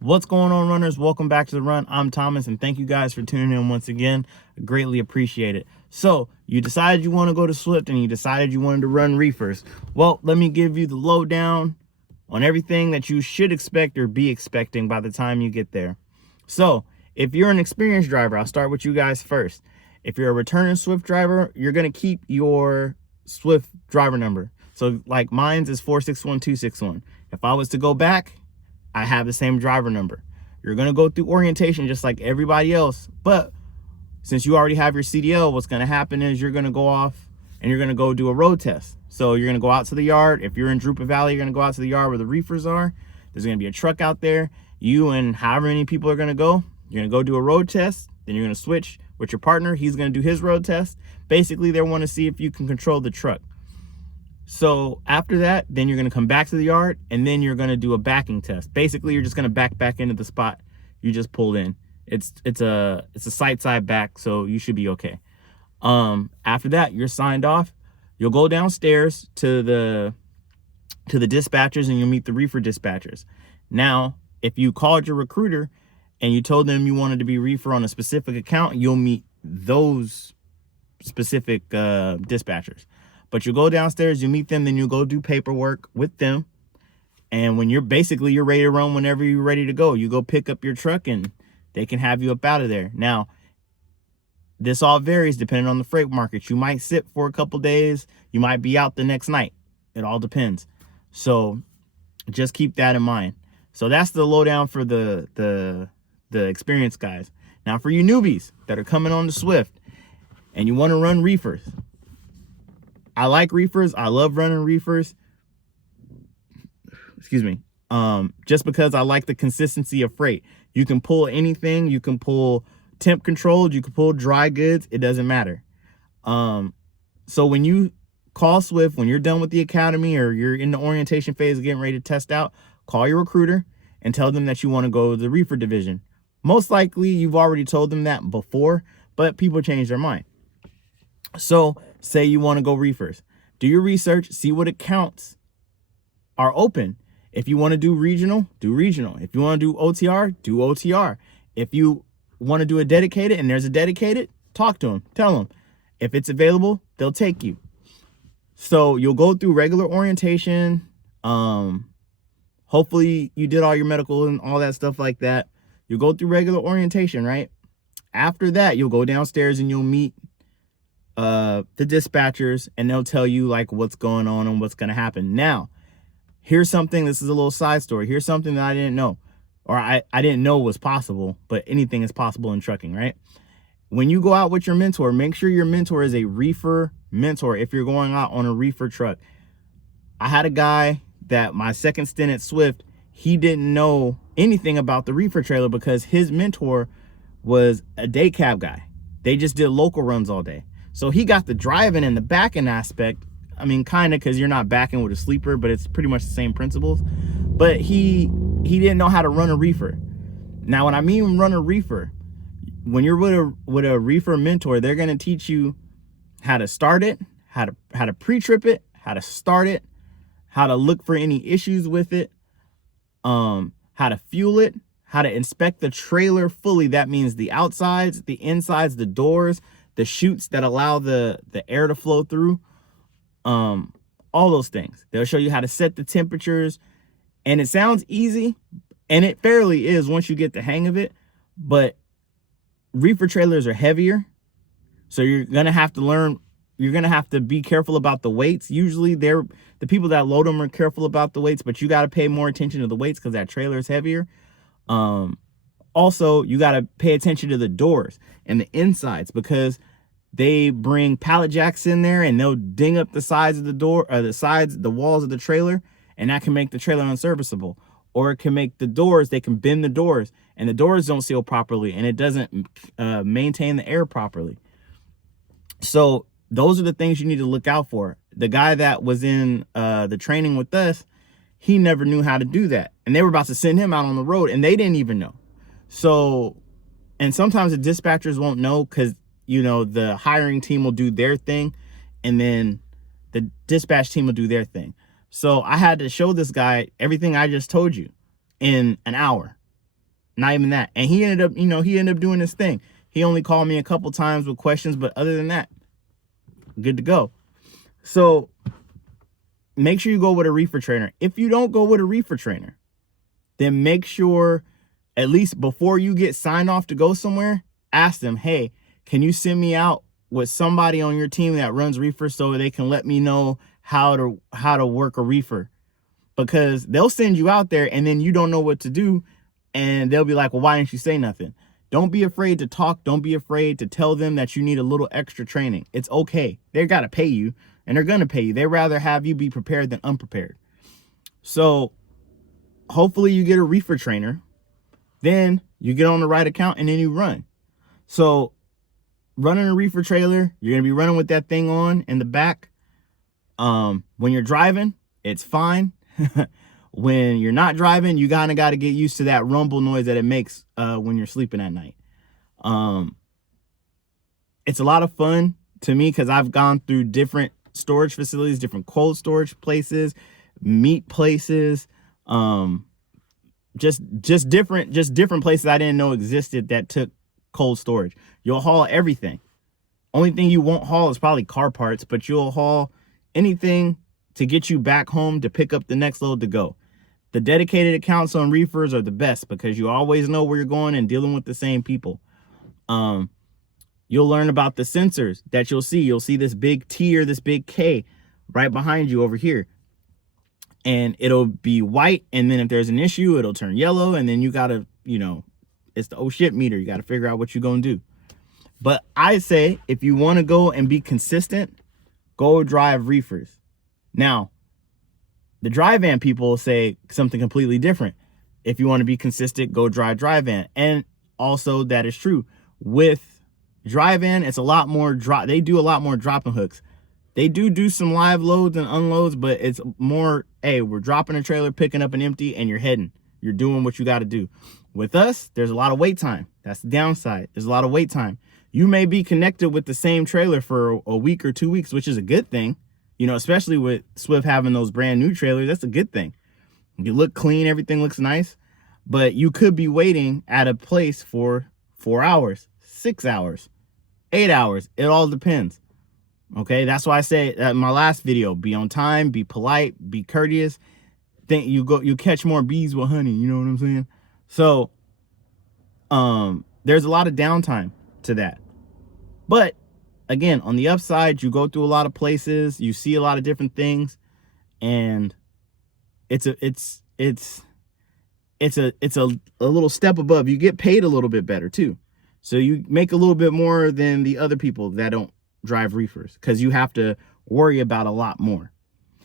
What's going on, runners? Welcome back to the run. I'm Thomas, and thank you guys for tuning in once again. I greatly appreciate it. So you decided you want to go to Swift and you decided you wanted to run reefers. Well, let me give you the lowdown on everything that you should expect or be expecting by the time you get there. So if you're an experienced driver, I'll start with you guys first. If you're a returning Swift driver, you're going to keep your Swift driver number. So like mine's is 461261. If I was to go back, I have the same driver number. You're going to go through orientation just like everybody else. But since you already have your CDL, what's going to happen is you're going to go off and you're going to go do a road test. So you're going to go out to the yard. If you're in Drupa Valley, you're going to go out to the yard where the reefers are. There's going to be a truck out there. You and however many people are going to go. You're going to go do a road test. Then you're going to switch with your partner. He's going to do his road test. Basically, they want to see if you can control the truck. So after that, then you're going to come back to the yard and then you're going to do a backing test. Basically, you're just going to back into the spot you just pulled in. It's a side back, so you should be okay. After that, you're signed off. You'll go downstairs to the dispatchers and you'll meet the reefer dispatchers. Now, if you called your recruiter and you told them you wanted to be reefer on a specific account, you'll meet those specific dispatchers. But you go downstairs, you meet them, then you go do paperwork with them. And when you're ready to run whenever you're ready to go, you go pick up your truck and they can have you up out of there. Now, this all varies depending on the freight market. You might sit for a couple days. You might be out the next night. It all depends. So just keep that in mind. So that's the lowdown for the experienced guys. Now for you newbies that are coming on to Swift and you want to run reefers, I like reefers. I love running reefers. Excuse me. Just because I like the consistency of freight. You can pull anything. You can pull temp controlled. You can pull dry goods. It doesn't matter. So when you call Swift, when you're done with the academy or you're in the orientation phase getting ready to test out, call your recruiter and tell them that you want to go to the reefer division. Most likely you've already told them that before, but people change their mind. So say you want to go reefers. Do your research, see what accounts are open. If you want to do regional, do regional. If you want to do OTR, do OTR. If you want to do a dedicated and there's a dedicated, talk to them. Tell them. If it's available, they'll take you. So you'll go through regular orientation. Hopefully you did all your medical and all that stuff like that. You'll go through regular orientation, right? After that, you'll go downstairs and you'll meet the dispatchers and they'll tell you like what's going on and what's going to happen. Now, here's something, this is a little side story. Here's something that I didn't know, or I didn't know was possible, but anything is possible in trucking, right? When you go out with your mentor, make sure your mentor is a reefer mentor if you're going out on a reefer truck. I had a guy that my second stint at Swift, he didn't know anything about the reefer trailer because his mentor was a day cab guy. They just did local runs all day. So he got the driving and the backing aspect. I mean, kind of, because you're not backing with a sleeper, but it's pretty much the same principles. But he didn't know how to run a reefer. Now, when I mean run a reefer, when you're with a reefer mentor, they're going to teach you how to start it, how to pre-trip it, how to start it, how to look for any issues with it, how to fuel it, how to inspect the trailer fully. That means the outsides, the insides, the doors, the chutes that allow the air to flow through, all those things. They'll show you how to set the temperatures, and it sounds easy, and it fairly is once you get the hang of it, but reefer trailers are heavier, so you're gonna have to learn, you're gonna have to be careful about the weights. Usually the people that load them are careful about the weights, but you got to pay more attention to the weights because that trailer is heavier. Also, you got to pay attention to the doors and the insides because they bring pallet jacks in there and they'll ding up the sides of the door, or the walls of the trailer, and that can make the trailer unserviceable. Or it can make the doors, they can bend the doors and the doors don't seal properly and it doesn't maintain the air properly. So those are the things you need to look out for. The guy that was in the training with us, he never knew how to do that. And they were about to send him out on the road and they didn't even know. So, and sometimes the dispatchers won't know because, you know, the hiring team will do their thing and then the dispatch team will do their thing. So I had to show this guy everything I just told you in an hour. Not even that. And he ended up, he ended up doing his thing. He only called me a couple times with questions, but other than that, good to go. So make sure you go with a reefer trainer. If you don't go with a reefer trainer, then make sure, at least before you get signed off to go somewhere, ask them, hey, can you send me out with somebody on your team that runs reefer so they can let me know how to work a reefer? Because they'll send you out there and then you don't know what to do, and they'll be like, well, why didn't you say nothing? Don't be afraid to talk. Don't be afraid to tell them that you need a little extra training. It's okay. They got to pay you, and they're going to pay you. They'd rather have you be prepared than unprepared. So hopefully you get a reefer trainer, then you get on the right account, and then you run. So running a reefer trailer, you're going to be running with that thing on in the back. When you're driving, it's fine. When you're not driving, you kind of got to get used to that rumble noise that it makes when you're sleeping at night. It's a lot of fun to me because I've gone through different storage facilities, different cold storage places, meat places, just different places I didn't know existed that took cold storage. You'll haul everything. Only thing you won't haul is probably car parts, but you'll haul anything to get you back home to pick up the next load to go. The dedicated accounts on reefers are the best because you always know where you're going and dealing with the same people. You'll learn about the sensors that you'll see. You'll see this big T or this big K right behind you over here. And it'll be white, and then if there's an issue, it'll turn yellow, and then you gotta, it's the oh shit meter. You gotta figure out what you're gonna do. But I say, if you wanna go and be consistent, go drive reefers. Now, the dry van people say something completely different. If you want to be consistent, go dry van. And also that is true. With dry van, it's a lot more they do a lot more dropping hooks. They do some live loads and unloads, but it's more, hey, we're dropping a trailer, picking up an empty, and you're heading. You're doing what you got to do. With us, there's a lot of wait time. That's the downside. There's a lot of wait time. You may be connected with the same trailer for a week or 2 weeks, which is a good thing. Especially with Swift having those brand new trailers, that's a good thing. You look clean, everything looks nice, but you could be waiting at a place for 4 hours, 6 hours, 8 hours. It all depends. Okay, that's why I say in my last video, be on time, be polite, be courteous. Think you catch more bees with honey, you know what I'm saying? So there's a lot of downtime to that. But again, on the upside, you go through a lot of places, you see a lot of different things, and it's a little step above. You get paid a little bit better too. So you make a little bit more than the other people that don't drive reefers because you have to worry about a lot more.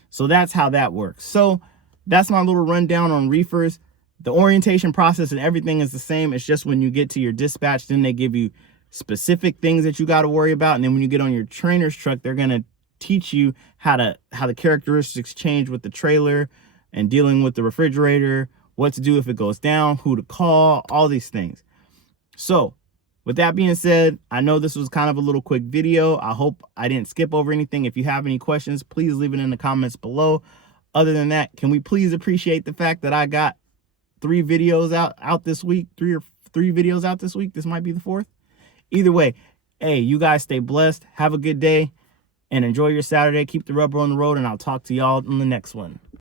So that's how that works. So that's my little rundown on reefers. The orientation process and everything is the same. It's just when you get to your dispatch, then they give you specific things that you got to worry about. And then when you get on your trainer's truck, they're going to teach you how the characteristics change with the trailer and dealing with the refrigerator, what to do if it goes down, who to call, all these things. So with that being said, I know this was kind of a little quick video. I hope I didn't skip over anything. If you have any questions, please leave it in the comments below. Other than that, can we please appreciate the fact that I got 3 videos out this week, 3 videos out this week? This might be the 4th. Either way, hey, you guys stay blessed. Have a good day and enjoy your Saturday. Keep the rubber on the road, and I'll talk to y'all in the next one.